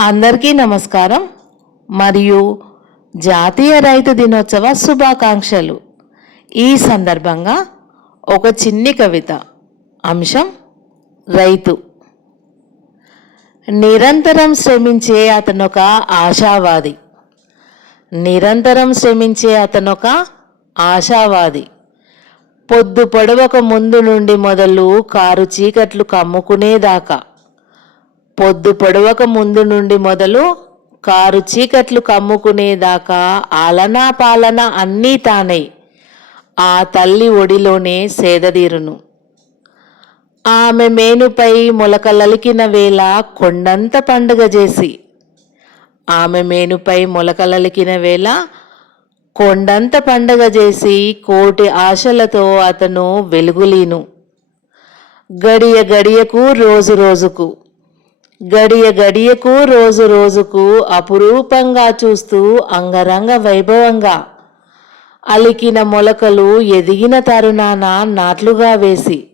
అందరికీ నమస్కారం. మరియు జాతీయ రైతు దినోత్సవ శుభాకాంక్షలు. ఈ సందర్భంగా ఒక చిన్ని కవిత అంశం రైతు. నిరంతరం శ్రమించే అతనొక ఆశావాది. నిరంతరం శ్రమించే అతనొక ఆశావాది. పొద్దు పొడవక ముందు నుండి మొదలు కారు చీకట్లు కమ్ముకునేదాకా పొద్దు పొడవక ముందు నుండి మొదలు కారు చీకట్లు కమ్ముకునేదాకా ఆలనా పాలన అన్నీ తానై ఆ తల్లి ఒడిలోనే సేదదీరును. ఆమె మేనుపై మొలకలలికిన వేళ కొండంత పండుగ చేసి ఆమె మేనుపై మొలకలలికిన వేళ కొండంత పండగ చేసి కోటి ఆశలతో అతను వెలుగులీను. గడియ గడియకు రోజు రోజుకు గడియ గడియకు రోజు రోజుకు అపురూపంగా చూస్తూ అంగరంగ వైభవంగా. అలికిన మొలకలు ఎదిగిన తరుణాన నాట్లుగా వేసి.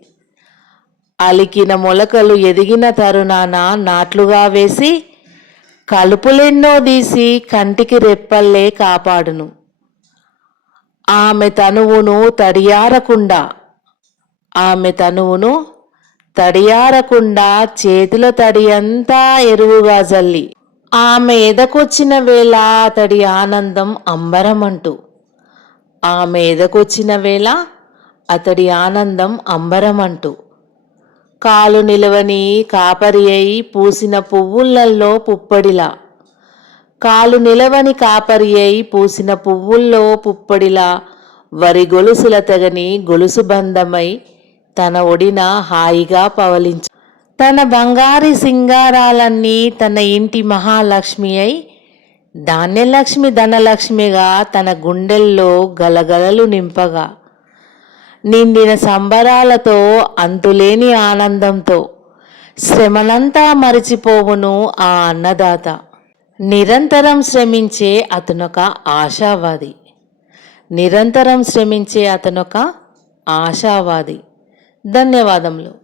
అలికిన మొలకలు ఎదిగిన తరుణాన నాట్లుగా వేసి. కలుపులెన్నో తీసి కంటికి రెప్పల్లే కాపాడును. ఆమె తనువును తడియారకుండా. ఆమె తనువును తడియారకుండా చేతిలో తడి అంతా ఎరువుగా జల్లి ఆమె ఎదకొచ్చిన వేళ అతడి ఆనందం అంబరమంటూ ఆమె ఎదకొచ్చిన వేళ అతడి ఆనందం అంబరమంటూ. కాలు నిలవని కాపరి అయి పూసిన పువ్వులల్లో పుప్పడిలా కాలు నిలవని కాపరి అయి పూసిన పువ్వుల్లో పుప్పడిలా వరి గొలుసుల తెగని గొలుసు బంధమై తన ఒడిన హాయిగా పవలించ తన బంగారి సింగారాలన్నీ తన ఇంటి మహాలక్ష్మి అయి ధాన్యలక్ష్మి ధనలక్ష్మిగా తన గుండెల్లో గలగలలు నింపగా నిండిన సంబరాలతో అంతులేని ఆనందంతో శ్రమనంతా మరిచిపోవును ఆ అన్నదాత. నిరంతరం శ్రమించే అతనొక ఆశావాది. నిరంతరం శ్రమించే అతనొక ఆశావాది. ధన్యవాదములు.